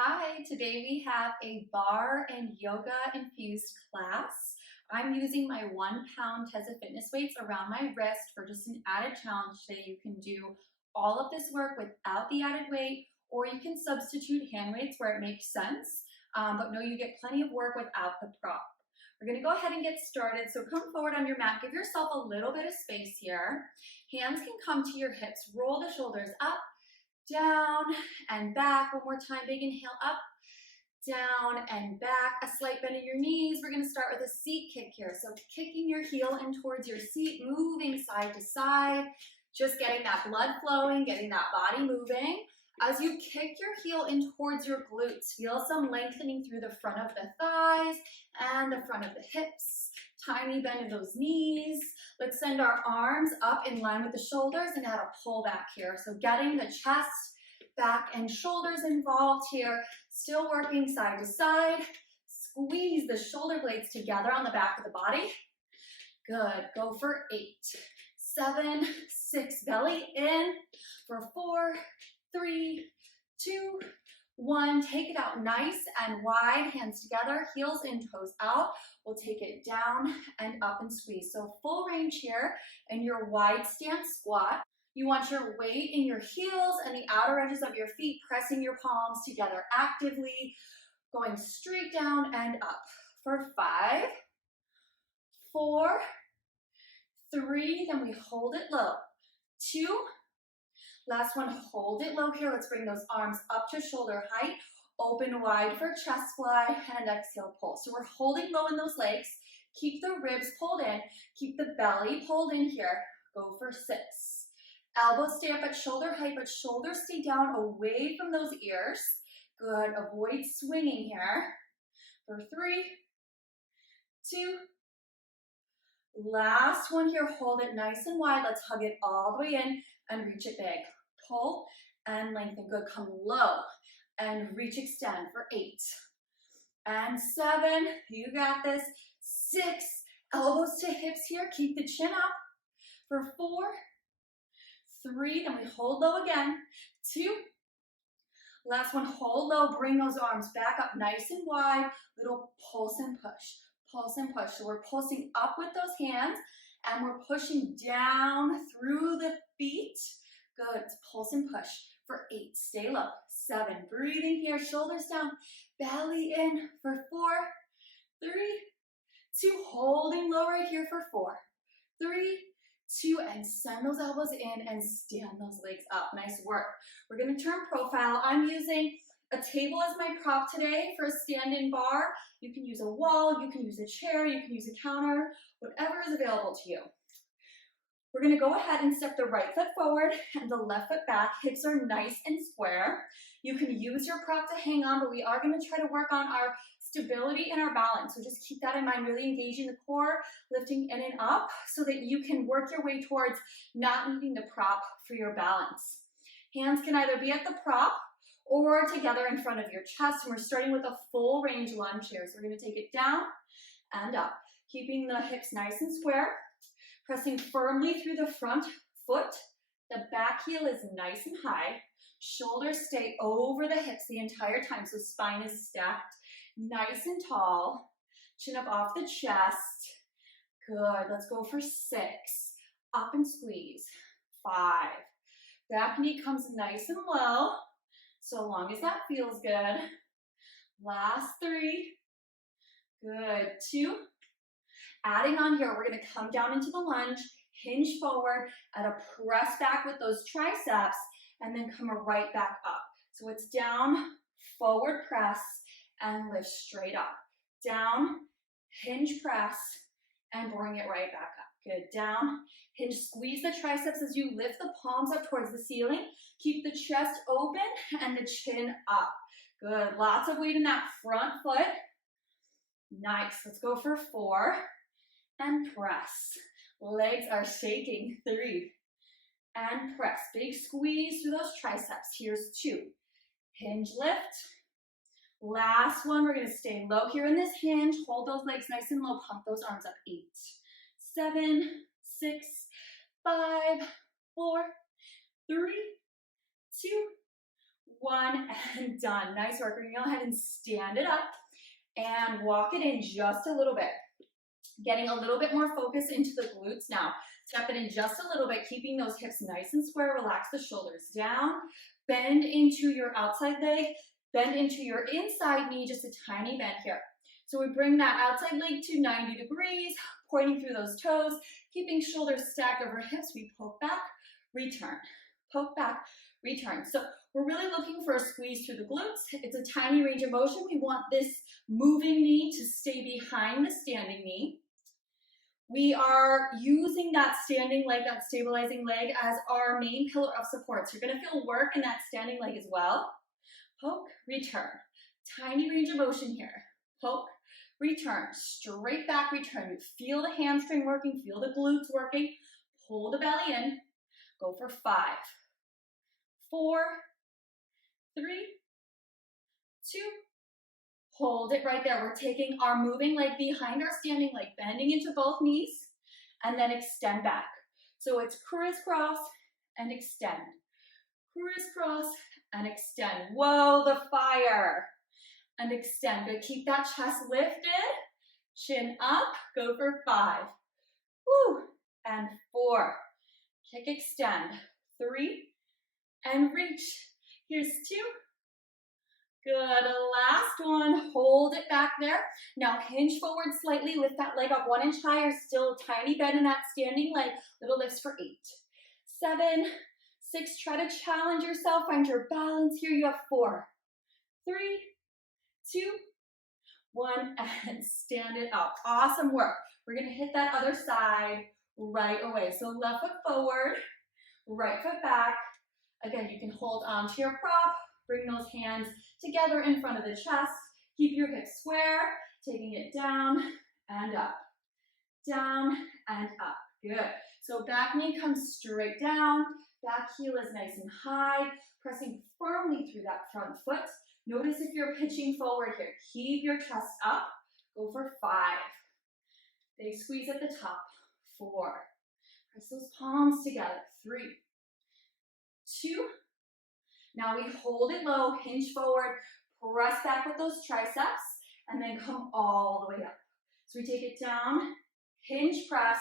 Hi, today we have a barre and yoga infused class. I'm using my 1 pound Teza Fitness weights around my wrist for just an added challenge today. You can do all of this work without the added weight, or you can substitute hand weights where it makes sense, but know you get plenty of work without the prop. We're gonna go ahead and get started. So come forward on your mat, give yourself a little bit of space here. Hands can come to your hips, roll the shoulders up, down and back. One more time, big inhale, up, down and back. A slight bend in your knees. We're gonna start with a seat kick here. So kicking your heel in towards your seat, moving side to side, just getting that blood flowing, getting that body moving. As you kick your heel in towards your glutes, feel some lengthening through the front of the thighs and the front of the hips. Tiny bend in those knees. Let's send our arms up in line with the shoulders and add a pull back here. So getting the chest, back, and shoulders involved here. Still working side to side. Squeeze the shoulder blades together on the back of the body. Good. Go for 8, 7, 6. Belly in for 4, 3, 2, 1. Take it out nice and wide. Hands together, heels in, toes out. We'll take it down and up and squeeze. So full range here in your wide stance squat. You want your weight in your heels and the outer edges of your feet, pressing your palms together actively, going straight down and up for 5, 4, 3, then we hold it low, 2, last one, hold it low here. Let's bring those arms up to shoulder height. Open wide for chest fly and exhale, pull. So we're holding low in those legs. Keep the ribs pulled in. Keep the belly pulled in here. Go for 6. Elbows stay up at shoulder height, but shoulders stay down away from those ears. Good. Avoid swinging here. For 3, 2, last one here. Hold it nice and wide. Let's hug it all the way in and reach it big. Pull and lengthen. Good. Come low and reach, extend for 8 and 7. You got this. 6. Elbows to hips here. Keep the chin up for 4, 3. Then we hold low again. 2. Last one. Hold low. Bring those arms back up nice and wide. Little pulse and push. Pulse and push. So we're pulsing up with those hands and we're pushing down through the feet. Good. Pulse and push for 8. Stay low. 7. Breathing here. Shoulders down. Belly in for 4, 3, 2. Holding low right here for 4, 3, 2. And send those elbows in and stand those legs up. Nice work. We're going to turn profile. I'm using a table as my prop today for a stand-in bar. You can use a wall. You can use a chair. You can use a counter. Whatever is available to you. We're going to go ahead and step the right foot forward and the left foot back. Hips are nice and square. You can use your prop to hang on, but we are going to try to work on our stability and our balance. So just keep that in mind, really engaging the core, lifting in and up so that you can work your way towards not needing the prop for your balance. Hands can either be at the prop or together in front of your chest. And we're starting with a full range lunge here. So we're going to take it down and up, keeping the hips nice and square. Pressing firmly through the front foot. The back heel is nice and high. Shoulders stay over the hips the entire time, so spine is stacked nice and tall. Chin up off the chest. Good. Let's go for 6. Up and squeeze. 5. Back knee comes nice and low, so long as that feels good. Last 3. Good. 2. Adding on here, we're going to come down into the lunge, hinge forward, add a press back with those triceps, and then come right back up. So it's down, forward press, and lift straight up. Down, hinge press, and bring it right back up. Good. Down, hinge, squeeze the triceps as you lift the palms up towards the ceiling. Keep the chest open and the chin up. Good. Lots of weight in that front foot. Nice. Let's go for 4. And press. Legs are shaking. 3. And press. Big squeeze through those triceps. Here's 2. Hinge lift. Last one. We're going to stay low here in this hinge. Hold those legs nice and low. Pump those arms up. 8, 7, 6, 5, 4, 3, 2, 1. and done. Nice work. We're gonna go ahead and stand it up and walk it in just a little bit. Getting a little bit more focus into the glutes now. Step it in just a little bit, keeping those hips nice and square. Relax the shoulders down. Bend into your outside leg. Bend into your inside knee, just a tiny bend here. So we bring that outside leg to 90 degrees, pointing through those toes, keeping shoulders stacked over hips. We poke back, return. Poke back, return. So we're really looking for a squeeze through the glutes. It's a tiny range of motion. We want this moving knee to stay behind the standing knee. We are using that standing leg, that stabilizing leg, as our main pillar of support. So you're going to feel work in that standing leg as well. Poke, return. Tiny range of motion here. Poke, return. Straight back, return. You feel the hamstring working, feel the glutes working. Pull the belly in. Go for 5, 4, 3, 2, hold it right there. We're taking our moving leg behind our standing leg, bending into both knees, and then extend back. So it's crisscross and extend. Crisscross and extend. Whoa, the fire. And extend. Good. Keep that chest lifted. Chin up. Go for 5. Woo. And 4. Kick, extend. 3. And reach. Here's 2. Good, last one, hold it back there. Now hinge forward slightly, lift that leg up 1 inch higher, still a tiny bend in that standing leg. Little lifts for 8, 7, 6, try to challenge yourself, find your balance here. You have 4, 3, 2, 1, and stand it up. Awesome work. We're gonna hit that other side right away. So left foot forward, right foot back. Again, you can hold on to your prop, bring those hands together in front of the chest. Keep your hips square, taking it down and up. Down and up. Good. So back knee comes straight down. Back heel is nice and high. Pressing firmly through that front foot. Notice if you're pitching forward here. Keep your chest up. Go for 5. Big squeeze at the top. 4. Press those palms together. 3, 2. Now we hold it low, hinge forward, press back with those triceps, and then come all the way up. So we take it down, hinge press,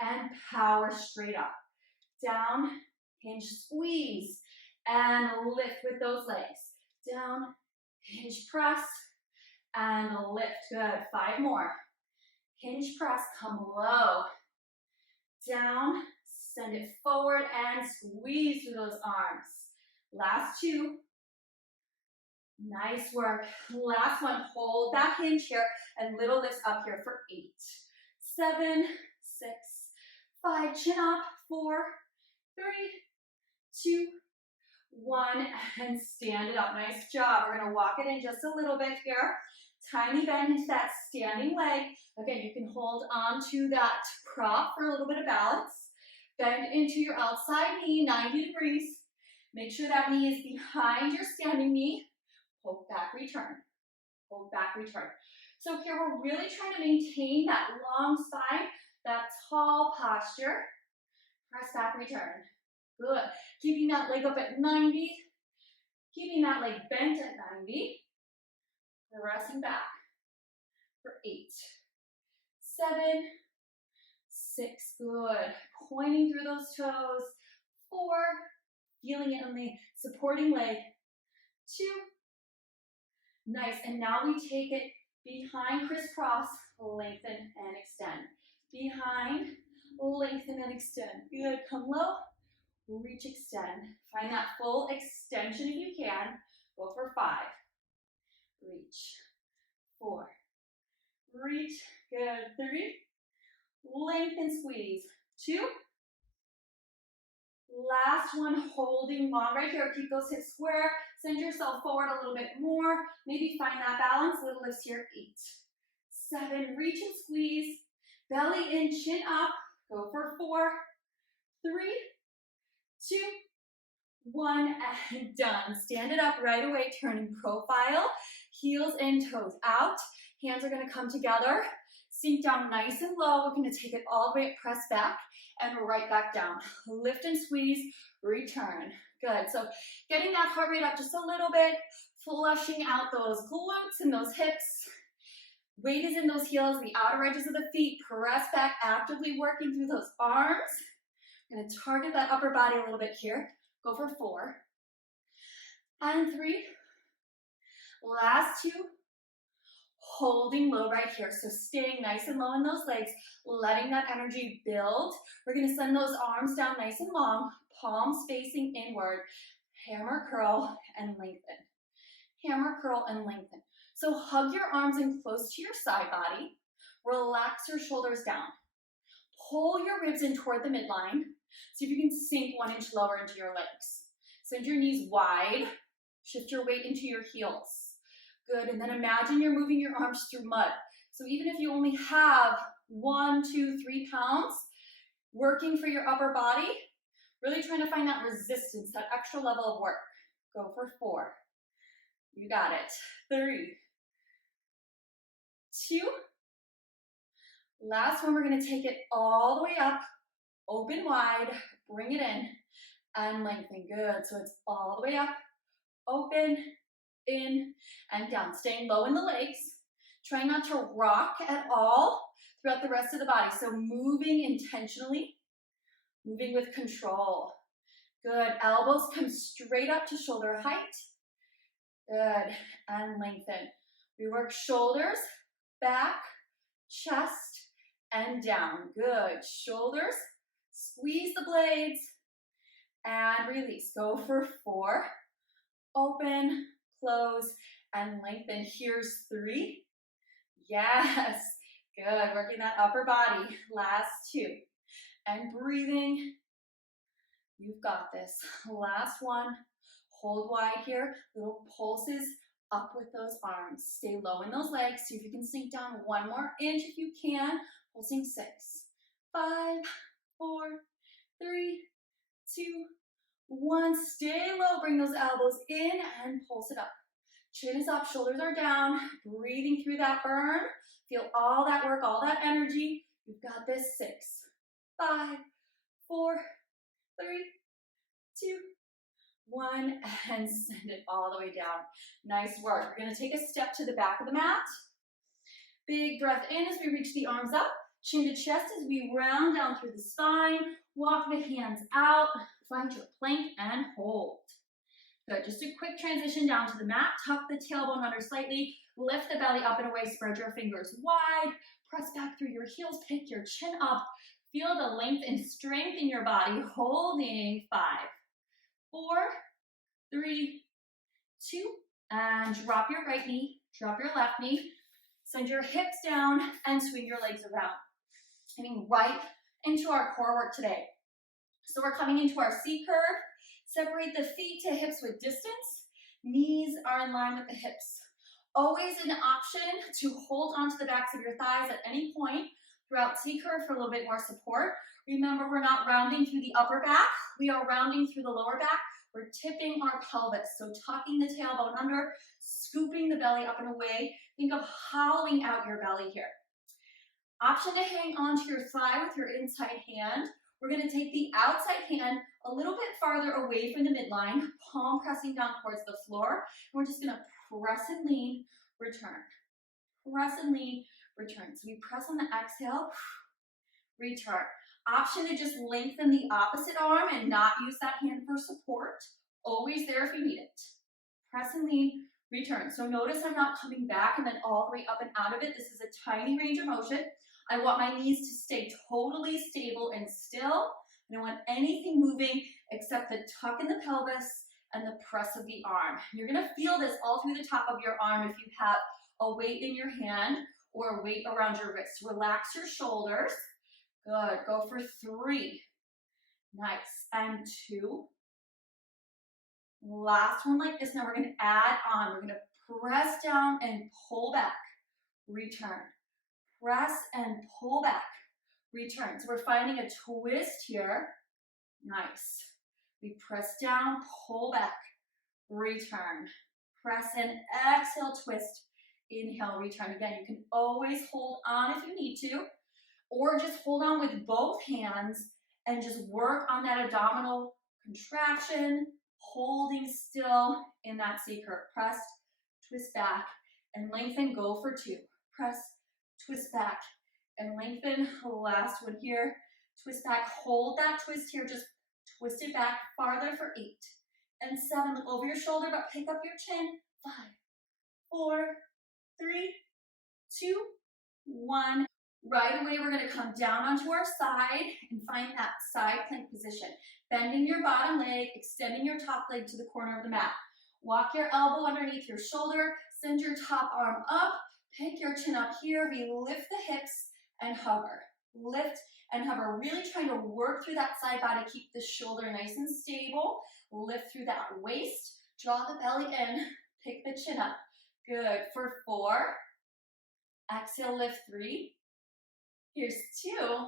and power straight up. Down, hinge squeeze, and lift with those legs. Down, hinge press, and lift. Good. 5 more. Hinge press, come low. Down, send it forward, and squeeze through those arms. Last 2. Nice work. Last one. Hold that hinge here and little lifts up here for 8, 7, 6, 5. Chin up. 4, 3, 2, 1. And stand it up. Nice job. We're going to walk it in just a little bit here. Tiny bend into that standing leg. Again, you can hold on to that prop for a little bit of balance. Bend into your outside knee, 90 degrees. Make sure that knee is behind your standing knee. Poke back, return. Poke back, return. So here we're really trying to maintain that long spine, that tall posture. Press back, return. Good. Keeping that leg up at 90. Keeping that leg bent at 90. Pressing back for 8, 7, 6. Good. Pointing through those toes. 4. Feeling it in the supporting leg. 2. Nice. And now we take it behind, crisscross, lengthen and extend. Behind, lengthen and extend. Good. Come low. Reach, extend. Find that full extension if you can. Go for 5. Reach. 4. Reach. Good. 3. Lengthen, squeeze. 2. Last one, holding long right here. Keep those hips square. Send yourself forward a little bit more. Maybe find that balance. Little lifts here. 8, 7. Reach and squeeze. Belly in, chin up. Go for 4, 3, 2, 1, and done. Stand it up right away, turning profile. Heels in, toes out. Hands are going to come together. Sink down nice and low. We're going to take it all the way, press back, and right back down. Lift and squeeze, return. Good. So getting that heart rate up just a little bit. Flushing out those glutes and those hips. Weight is in those heels, the outer edges of the feet. Press back, actively working through those arms. I'm going to target that upper body a little bit here. Go for 4. And 3. Last 2. Holding low right here. So staying nice and low in those legs, letting that energy build. We're going to send those arms down nice and long, palms facing inward. Hammer, curl, and lengthen. Hammer, curl, and lengthen. So hug your arms in close to your side body. Relax your shoulders down. Pull your ribs in toward the midline. See if you can sink 1 inch lower into your legs. Send your knees wide. Shift your weight into your heels. Good, and then imagine you're moving your arms through mud. So even if you only have 1, 2, 3 pounds working for your upper body, really trying to find that resistance, that extra level of work. Go for 4. You got it. 3, 2. Last one, we're going to take it all the way up, open wide, bring it and lengthen. Good. So it's all the way up, open, in, and down. Staying low in the legs. Trying not to rock at all throughout the rest of the body. So moving intentionally, moving with control. Good. Elbows come straight up to shoulder height. Good. And lengthen. We work shoulders, back, chest, and down. Good. Shoulders, squeeze the blades, and release. Go for 4. Open, close, and lengthen. Here's 3. Yes. Good. Working that upper body. Last 2. And breathing. You've got this. Last 1. Hold wide here. Little pulses up with those arms. Stay low in those legs. See if you can sink down 1 more inch if you can. Pulsing 6, 5, 4, 3, 2, 1. Stay low. Bring those elbows in and pulse it up. Chin is up, shoulders are down. Breathing through that burn. Feel all that work, all that energy. You've got this. 6, 5, 4, 3, 2, 1, and send it all the way down. Nice work. We're going to take a step to the back of the mat. Big breath in as we reach the arms up. Chin to chest as we round down through the spine. Walk the hands out. Find your plank and hold. Good. Just a quick transition down to the mat. Tuck the tailbone under slightly. Lift the belly up and away. Spread your fingers wide. Press back through your heels. Pick your chin up. Feel the length and strength in your body. Holding 5, 4, 3, 2, and drop your right knee. Drop your left knee. Send your hips down and swing your legs around. Getting right into our core work today. So we're coming into our C curve. Separate the feet to hips with distance. Knees are in line with the hips. Always an option to hold onto the backs of your thighs at any point throughout C curve for a little bit more support. Remember, we're not rounding through the upper back. We are rounding through the lower back. We're tipping our pelvis. So tucking the tailbone under, scooping the belly up and away. Think of hollowing out your belly here. Option to hang onto your thigh with your inside hand. We're going to take the outside hand a little bit farther away from the midline, palm pressing down towards the floor. We're just going to press and lean, return. Press and lean, return. So we press on the exhale, return. Option to just lengthen the opposite arm and not use that hand for support. Always there if you need it. Press and lean, return. So notice I'm not coming back and then all the way up and out of it. This is a tiny range of motion. I want my knees to stay totally stable and still. I don't want anything moving except the tuck in the pelvis and the press of the arm. You're going to feel this all through the top of your arm if you have a weight in your hand or a weight around your wrist. Relax your shoulders. Good. Go for 3. Nice. And 2. Last one like this. Now we're going to add on. We're going to press down and pull back. Return. Press and pull back. Return. So we're finding a twist here. Nice. We press down, pull back, return. Press and exhale, twist. Inhale, return. Again, you can always hold on if you need to, or just hold on with both hands and just work on that abdominal contraction holding still in that C curve. Press, twist back, and lengthen. Go for 2. Press, twist back, and lengthen. Last one here. Twist back. Hold that twist here. Just twist it back farther for 8 and 7. Look over your shoulder, but pick up your chin. 5, 4, 3, 2, 1. Right away, we're going to come down onto our side and find that side plank position. Bending your bottom leg, extending your top leg to the corner of the mat. Walk your elbow underneath your shoulder, send your top arm up, pick your chin up here. We lift the hips and hover. Lift and hover, really trying to work through that side body, keep the shoulder nice and stable. Lift through that waist, draw the belly in, pick the chin up. Good, for 4. Exhale, lift 3. Here's 2.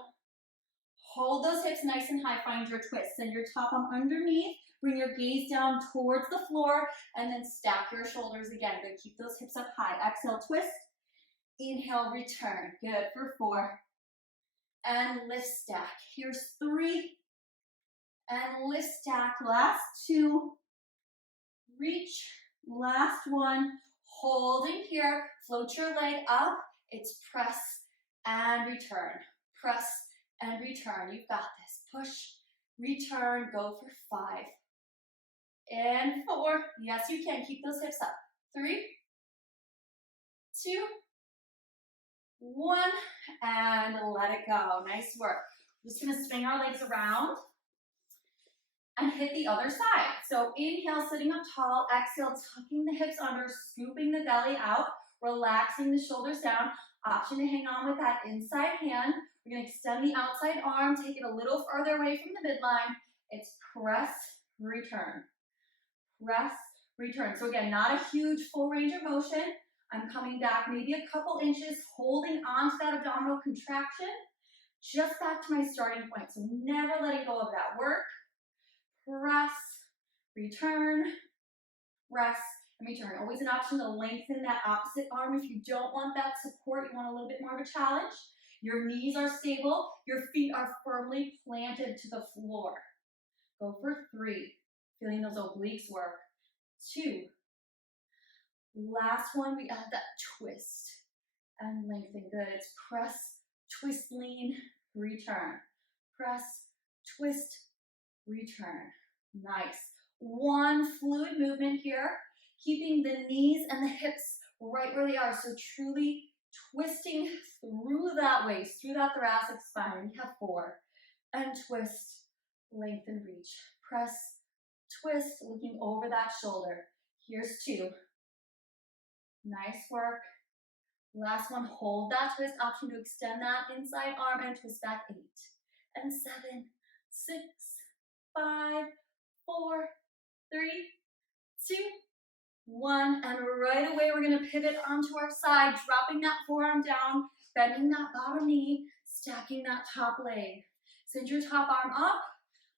Hold those hips nice and high, find your twist. Send your top arm underneath, bring your gaze down towards the floor, and then stack your shoulders again. Good, keep those hips up high. Exhale, twist. Inhale, return. Good, for 4. And lift, stack. Here's 3. And lift, stack. Last 2. Reach. Last 1. Holding here. Float your leg up. It's press and return. Press and return. You've got this. Push, return, go for 5. And 4. Yes, you can. Keep those hips up. 3, 2, 1. And let it go. Nice work. We're just going to swing our legs around and hit the other side. So inhale, sitting up tall. Exhale, tucking the hips under, scooping the belly out, relaxing the shoulders down. Option to hang on with that inside hand. We're going to extend the outside arm, take it a little further away from the midline. It's press, return. Press, return. So again, not a huge full range of motion. I'm coming back maybe a couple inches, holding on to that abdominal contraction, just back to my starting point. So never letting go of that work. Press, return, press, and return. Always an option to lengthen that opposite arm if you don't want that support. You want a little bit more of a challenge. Your knees are stable. Your feet are firmly planted to the floor. Go for 3. Feeling those obliques work. 2. Last one, we add that twist and lengthen. Good. It's press, twist, lean, return. Press, twist, return. Nice. 1 fluid movement here, keeping the knees and the hips right where they are. So truly twisting through that waist, through that thoracic spine. We have 4. And twist, lengthen, reach. Press, twist, looking over that shoulder. Here's 2. Nice work. Last one, hold that twist. Option to extend that inside arm and twist back. 8. And 7, 6, 5, 4, 3, 2, 1. And right away, we're going to pivot onto our side, dropping that forearm down, bending that bottom knee, stacking that top leg. Send your top arm up,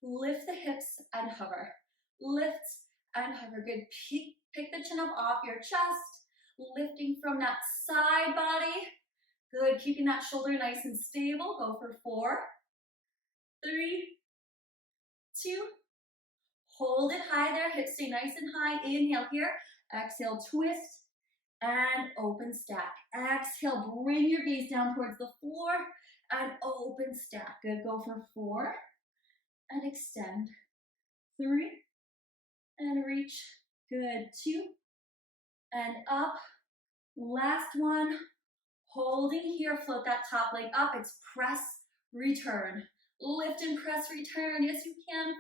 lift the hips and hover. Lift and hover. Good. Pick the chin up off your chest, lifting from that side body. Good. Keeping that shoulder nice and stable. Go for 4, 3, 2. Hold it high there. Hips stay nice and high. Inhale here. Exhale, twist and open stack. Exhale, bring your gaze down towards the floor and open stack. Good. Go for 4 and extend. 3 and reach. Good. 2 and up. Last one. Holding here. Float that top leg up. It's press, return. Lift and press, return. Yes, you can.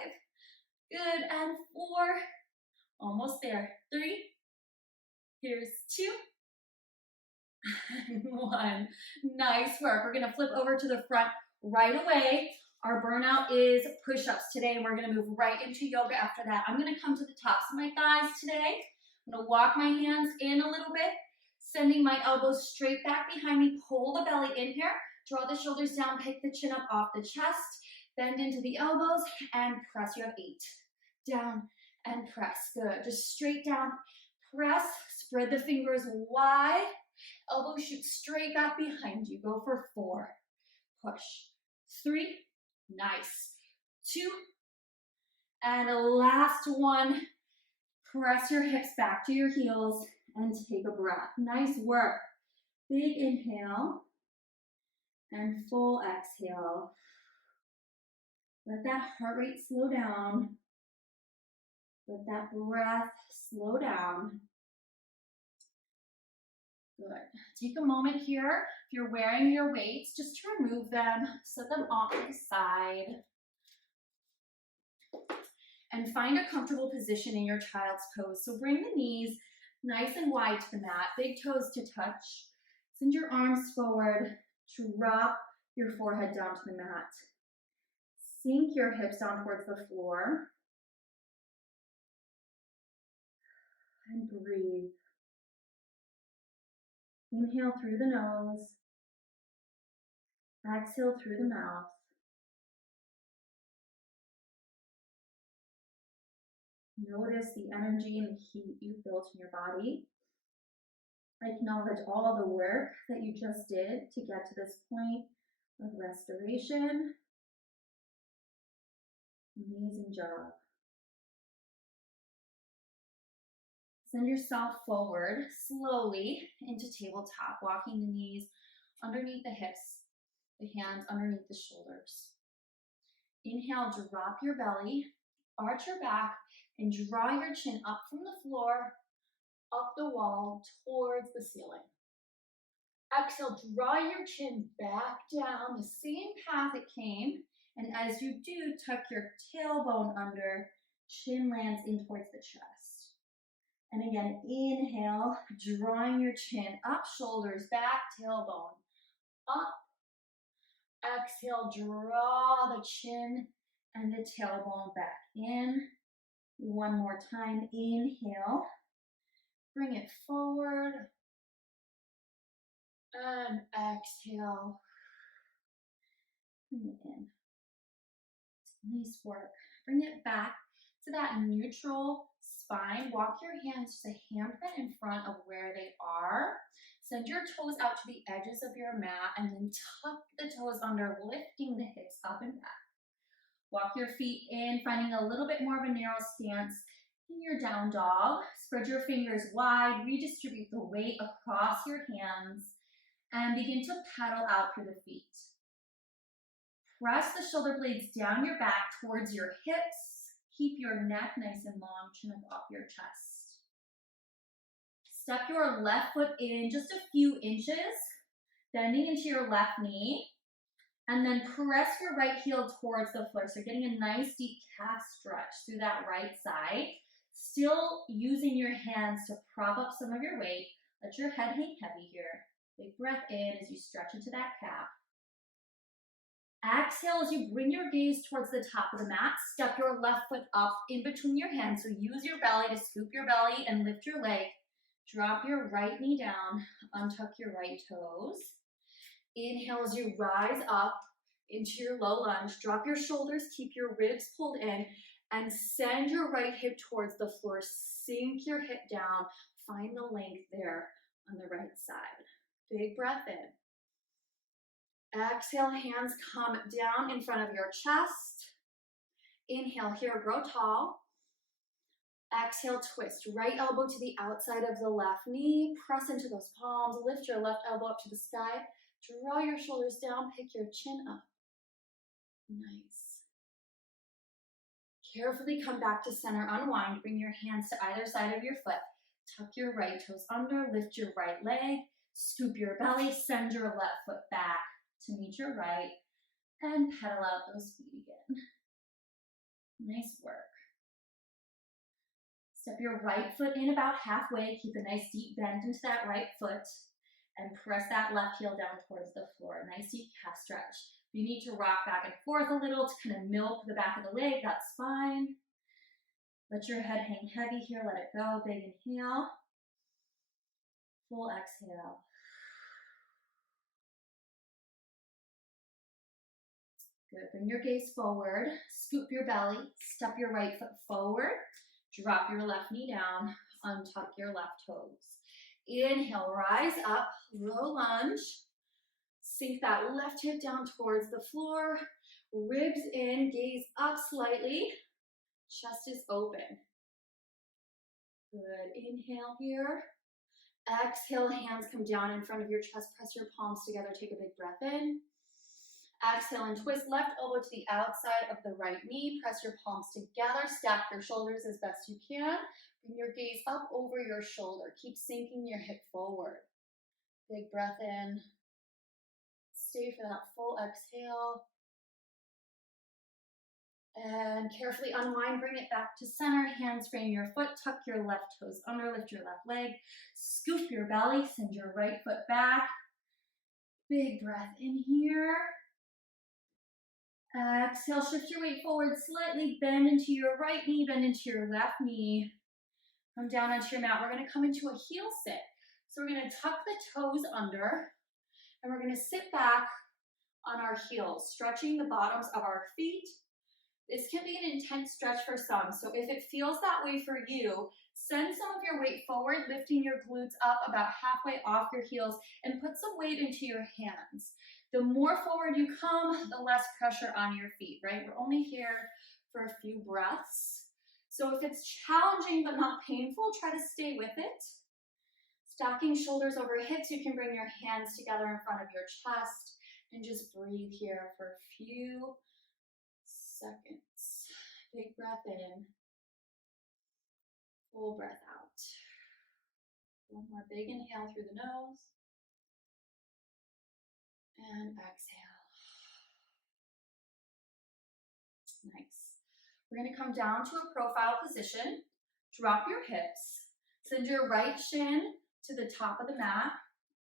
5. Good. And 4. Almost there. 3. Here's 2. And 1. Nice work. We're going to flip over to the front right away. Our burnout is push-ups today, and we're going to move right into yoga after that. I'm going to come to the tops of my thighs today. I'm going to walk my hands in a little bit, sending my elbows straight back behind me. Pull the belly in here. Draw the shoulders down. Pick the chin up off the chest. Bend into the elbows and press. You have 8. Down and press. Good. Just straight down. Press. Spread the fingers wide. Elbows shoot straight back behind you. Go for 4. Push. 3. Nice. 2. And a last one. Press your hips back to your heels and take a breath. Nice work. Big inhale and full exhale. Let that heart rate slow down. Let that breath slow down. Good. Take a moment here. If you're wearing your weights, just to remove them, set them off to the side. And find a comfortable position in your child's pose. So bring the knees nice and wide to the mat, big toes to touch. Send your arms forward, drop your forehead down to the mat. Sink your hips down towards the floor. And breathe. Inhale through the nose. Exhale through the mouth. Notice the energy and the heat you've built in your body. Acknowledge all the work that you just did to get to this point of restoration. Amazing job. Send yourself forward slowly into tabletop, walking the knees underneath the hips, the hands underneath the shoulders. Inhale, drop your belly, arch your back, and draw your chin up from the floor, up the wall, towards the ceiling. Exhale, draw your chin back down the same path it came, and as you do, tuck your tailbone under, chin lands in towards the chest. And again, inhale, drawing your chin up, shoulders back, tailbone up. Exhale, draw the chin and the tailbone back in. One more time, inhale, bring it forward, and exhale, bring it in. Nice work. Bring it back to that neutral spine. Walk your hands to the handprint in front of where they are. Send your toes out to the edges of your mat and then tuck the toes under, lifting the hips up and back. Walk your feet in, finding a little bit more of a narrow stance in your down dog. Spread your fingers wide, redistribute the weight across your hands, and begin to pedal out through the feet. Press the shoulder blades down your back towards your hips. Keep your neck nice and long, chin above your chest. Step your left foot in just a few inches, bending into your left knee, and then press your right heel towards the floor. So getting a nice deep calf stretch through that right side. Still using your hands to prop up some of your weight. Let your head hang heavy here. Big breath in as you stretch into that calf. Exhale as you bring your gaze towards the top of the mat. Step your left foot up in between your hands. So use your belly to scoop your belly and lift your leg. Drop your right knee down. Untuck your right toes. Inhale as you rise up into your low lunge. Drop your shoulders. Keep your ribs pulled in. And send your right hip towards the floor. Sink your hip down. Find the length there on the right side. Big breath in. Exhale, hands come down in front of your chest. Inhale here, grow tall. Exhale, twist. Right elbow to the outside of the left knee. Press into those palms. Lift your left elbow up to the sky. Draw your shoulders down. Pick your chin up. Nice. Carefully come back to center. Unwind. Bring your hands to either side of your foot. Tuck your right toes under. Lift your right leg. Scoop your belly. Send your left foot back to meet your right, and pedal out those feet again. Nice work. Step your right foot in about halfway. Keep a nice deep bend into that right foot, and press that left heel down towards the floor. Nice deep calf stretch. If you need to rock back and forth a little to kind of milk the back of the leg, that's fine. Let your head hang heavy here. Let it go. Big inhale. Full exhale. Good. Bring your gaze forward. Scoop your belly. Step your right foot forward. Drop your left knee down. Untuck your left toes. Inhale, rise up. Low lunge. Sink that left hip down towards the floor. Ribs in. Gaze up slightly. Chest is open. Good. Inhale here. Exhale, hands come down in front of your chest. Press your palms together. Take a big breath in. Exhale and twist left elbow to the outside of the right knee. Press your palms together. Stack your shoulders as best you can. Bring your gaze up over your shoulder. Keep sinking your hip forward. Big breath in. Stay for that full exhale. And carefully unwind, bring it back to center. Hands frame your foot, tuck your left toes under, lift your left leg, scoop your belly, send your right foot back. Big breath in here. Exhale, shift your weight forward slightly, bend into your right knee, bend into your left knee. Come down onto your mat. We're gonna come into a heel sit. So we're gonna tuck the toes under, and we're gonna sit back on our heels, stretching the bottoms of our feet. This can be an intense stretch for some, so if it feels that way for you, send some of your weight forward, lifting your glutes up about halfway off your heels, and put some weight into your hands. The more forward you come, the less pressure on your feet, right? We're only here for a few breaths. So if it's challenging but not painful, try to stay with it. Stacking shoulders over hips, you can bring your hands together in front of your chest and just breathe here for a few seconds. Big breath in. Full breath out. One more big inhale through the nose. And exhale. Nice. We're going to come down to a profile position. Drop your hips. Send your right shin to the top of the mat.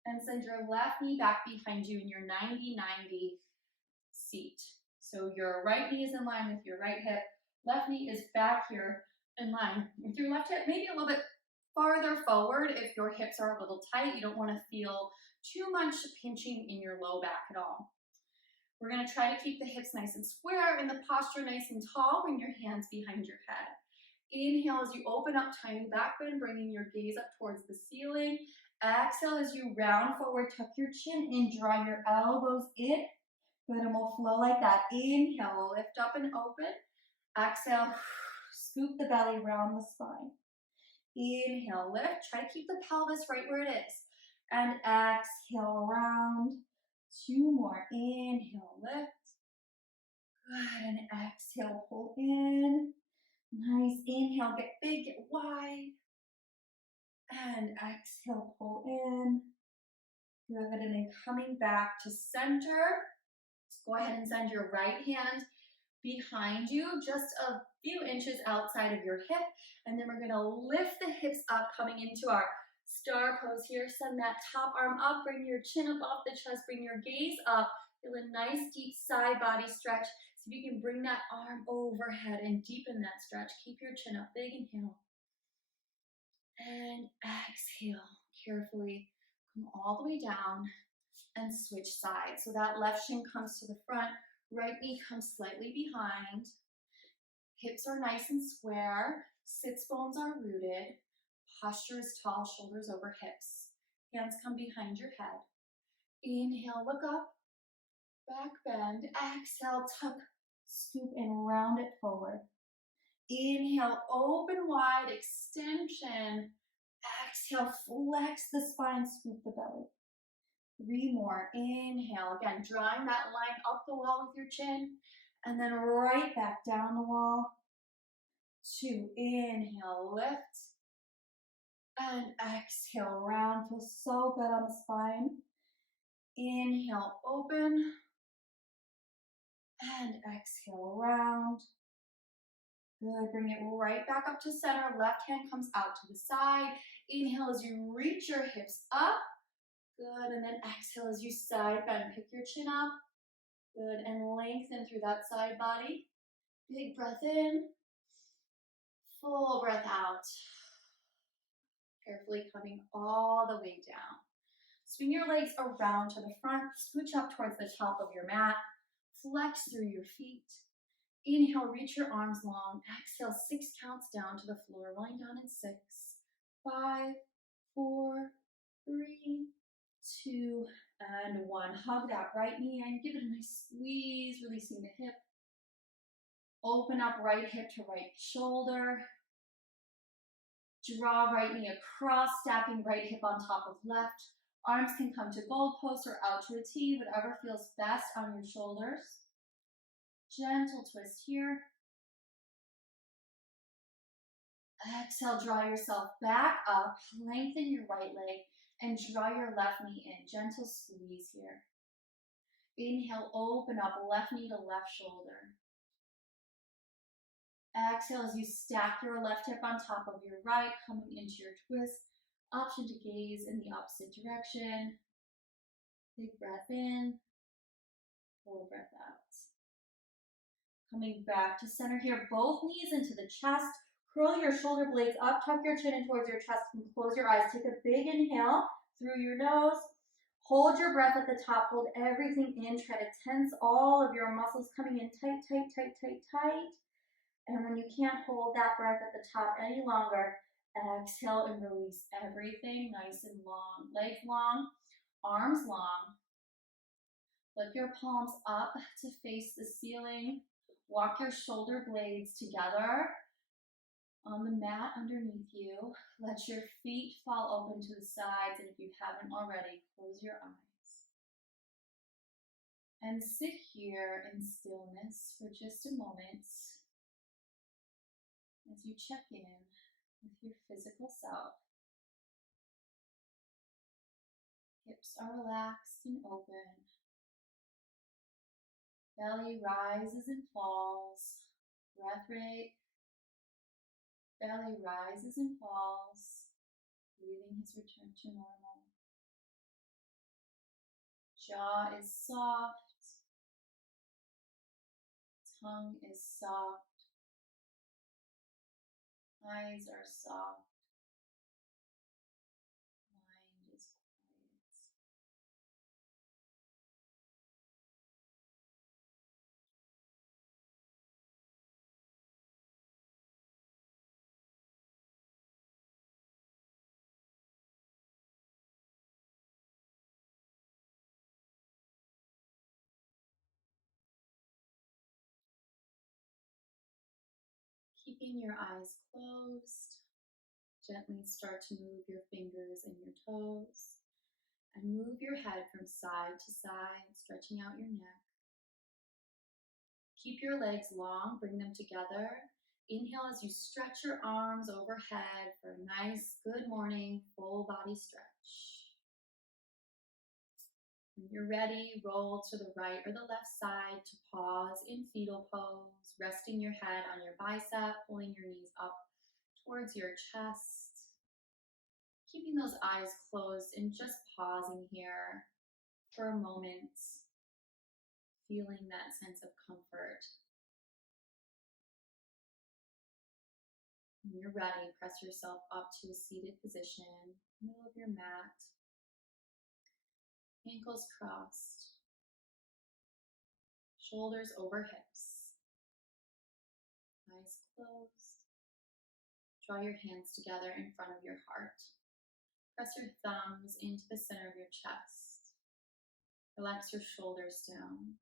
And send your left knee back behind you in your 90-90 seat. So your right knee is in line with your right hip. Left knee is back here in line with your left hip, maybe a little bit farther forward if your hips are a little tight. You don't want to feel too much pinching in your low back at all. We're going to try to keep the hips nice and square and the posture nice and tall. Bring your hands behind your head. Inhale as you open up, tiny back bend, bringing your gaze up towards the ceiling. Exhale as you round forward, tuck your chin in, draw your elbows in. Good, and we'll flow like that. Inhale, lift up and open. Exhale, scoop the belly, round the spine. Inhale, lift. Try to keep the pelvis right where it is. And exhale, round. Two more. Inhale, lift. Good, and exhale, pull in. Nice. Inhale, get big, get wide. And exhale, pull in. Good, and then coming back to center. Go ahead and send your right hand behind you, just a few inches outside of your hip. And then we're gonna lift the hips up, coming into our star pose here. Send that top arm up, bring your chin up off the chest, bring your gaze up. Feel a nice deep side body stretch. See if you can bring that arm overhead and deepen that stretch. Keep your chin up, big inhale. And exhale, carefully come all the way down and switch sides. So that left shin comes to the front, right knee comes slightly behind. Hips are nice and square, sits bones are rooted, posture is tall, shoulders over hips. Hands come behind your head. Inhale, look up, back bend. Exhale, tuck, scoop and round it forward. Inhale, open wide, extension. Exhale, flex the spine, scoop the belly. 3 more. Inhale. Again, drawing that line up the wall with your chin. And then right back down the wall. 2. Inhale, lift. And exhale, round. Feels so good on the spine. Inhale, open. And exhale, round. Good. Bring it right back up to center. Left hand comes out to the side. Inhale as you reach your hips up. Good, and then exhale as you side bend. Pick your chin up. Good, and lengthen through that side body. Big breath in. Full breath out. Carefully coming all the way down. Swing your legs around to the front. Scooch up towards the top of your mat. Flex through your feet. Inhale, reach your arms long. Exhale, 6 counts down to the floor. Lying down in 6, 5, 4, 3, 2, and 1. Hug that right knee and give it a nice squeeze, releasing the hip. open up right hip to right shoulder. Draw right knee across, stacking right hip on top of left. Arms can come to goalpost or out to a T, whatever feels best on your shoulders. Gentle twist here. Exhale, draw yourself back up, lengthen your right leg, and draw your left knee in. Gentle squeeze here. Inhale, open up, left knee to left shoulder. Exhale as you stack your left hip on top of your right, coming into your twist. Option to gaze in the opposite direction. Big breath in, full breath out. Coming back to center here, both knees into the chest. Curl your shoulder blades up, tuck your chin in towards your chest, and close your eyes. Take a big inhale through your nose. Hold your breath at the top, hold everything in. Try to tense all of your muscles coming in tight, tight, tight, tight, tight. And when you can't hold that breath at the top any longer, exhale and release everything nice and long. Legs long, arms long. Lift your palms up to face the ceiling. Walk your shoulder blades together on the mat underneath you. Let your feet fall open to the sides, and if you haven't already, close your eyes. And sit here in stillness for just a moment as you check in with your physical self. Hips are relaxed and open. Belly rises and falls. Breath rate. Belly rises and falls. Breathing has returned to normal. Jaw is soft. Tongue is soft. Eyes are soft. Mind is quiet. Keeping your eyes closed, gently start to move your fingers and your toes, and move your head from side to side, stretching out your neck. Keep your legs long, bring them together. Inhale as you stretch your arms overhead for a nice, good morning, full body stretch. When you're ready, roll to the right or the left side to pause in fetal pose, resting your head on your bicep, pulling your knees up towards your chest. Keeping those eyes closed and just pausing here for a moment, feeling that sense of comfort. When you're ready, press yourself up to a seated position, middle of your mat. Ankles crossed, shoulders over hips, eyes closed. Draw your hands together in front of your heart. Press your thumbs into the center of your chest. Relax your shoulders down.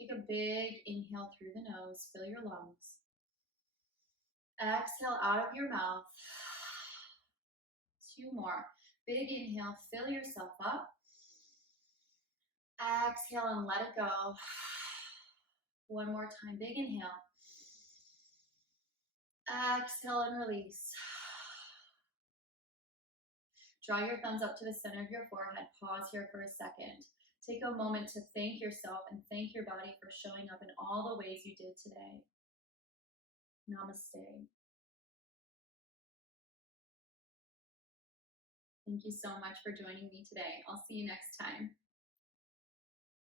Take a big inhale through the nose, fill your lungs. Exhale out of your mouth. 2 more. Big inhale, fill yourself up. Exhale and let it go. 1 more time, big inhale. Exhale and release. Draw your thumbs up to the center of your forehead. Pause here for a second. Take a moment to thank yourself and thank your body for showing up in all the ways you did today. Namaste. Thank you so much for joining me today. I'll see you next time.